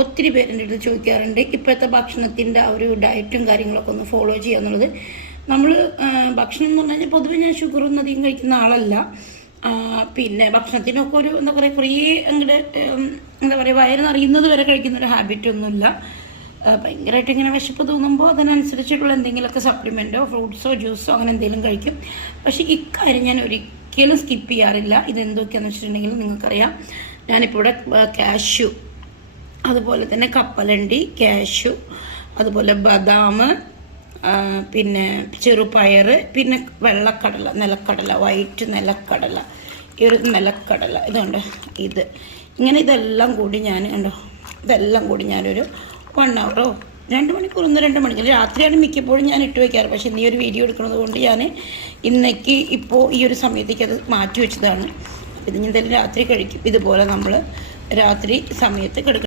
ഒത്തിരി പേരെൻ്റെ അടുത്ത് ചോദിക്കാറുണ്ട് ഇപ്പോഴത്തെ ഭക്ഷണത്തിൻ്റെ ആ ഒരു ഡയറ്റും കാര്യങ്ങളൊക്കെ ഒന്ന് ഫോളോ ചെയ്യുക എന്നുള്ളത്. നമ്മൾ ഭക്ഷണം എന്ന് പറഞ്ഞു കഴിഞ്ഞാൽ പൊതുവെ ഞാൻ ഷുഗറൊന്നും അധികം കഴിക്കുന്ന ആളല്ല. പിന്നെ ഭക്ഷണത്തിനൊക്കെ ഒരു എന്താ പറയുക കുറേ അങ്ങോട്ട് എന്താ പറയുക വയറ് നിറയുന്നത് വരെ കഴിക്കുന്നൊരു ഹാബിറ്റൊന്നുമില്ല. ഭയങ്കരമായിട്ട് ഇങ്ങനെ വിശപ്പ് തോന്നുമ്പോൾ അതിനനുസരിച്ചിട്ടുള്ള എന്തെങ്കിലുമൊക്കെ സപ്ലിമെൻറ്റോ ഫ്രൂട്ട്സോ ജ്യൂസോ അങ്ങനെ എന്തെങ്കിലും കഴിക്കും. പക്ഷേ ഇക്കാര്യം ഞാൻ ഒരിക്കലും സ്കിപ്പ് ചെയ്യാറില്ല. ഇതെന്തൊക്കെയാണെന്ന് വെച്ചിട്ടുണ്ടെങ്കിൽ നിങ്ങൾക്കറിയാം, ഞാനിപ്പോൾ ഇവിടെ കാഷ്യൂ, അതുപോലെ തന്നെ കപ്പലണ്ടി, കാഷ്യൂ, അതുപോലെ ബദാം, പിന്നെ ചെറുപയർ, പിന്നെ വെള്ളക്കടല, നിലക്കടല, വൈറ്റ് നിലക്കടല, ഈ ഒരു നിലക്കടല ഇതുണ്ട്. ഇങ്ങനെ ഇതെല്ലാം കൂടി ഞാൻ ഇതെല്ലാം കൂടി ഞാനൊരു 1 hour 2 മണിക്കൂർ 1-2 മണിക്കൂർ രാത്രിയാണ് മിക്കപ്പോഴും ഞാൻ ഇട്ട് വയ്ക്കാറ്. പക്ഷേ ഇന്ന് ഈ ഒരു വീഡിയോ എടുക്കുന്നത് കൊണ്ട് ഞാൻ ഇന്നേക്ക് ഇപ്പോൾ ഈ ഒരു സമയത്തേക്ക് അത് മാറ്റി വെച്ചതാണ്. ഇത് ഞാൻ എന്തായാലും രാത്രി കഴിക്കും. ഇതുപോലെ നമ്മൾ രാത്രി സമയത്ത് കിടക്കും.